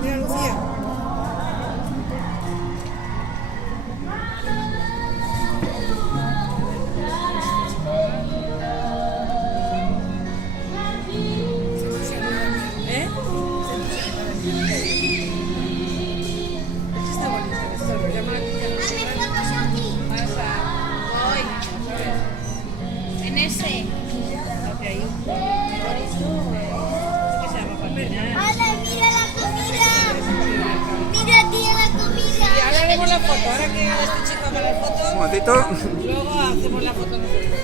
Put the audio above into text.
Mira, Lucía. ¿Eh? Está bonito esto, pero ya me lo quitan. Pasa. Voy. En ese. Ok. ¿Qué se llama? Palmera. ¡Hala, mira la comida! ¡Mira, tía, la comida! Y ahora haremos la foto. Ahora que este chico haga la foto, Un momentito. luego hacemos la foto nosotros.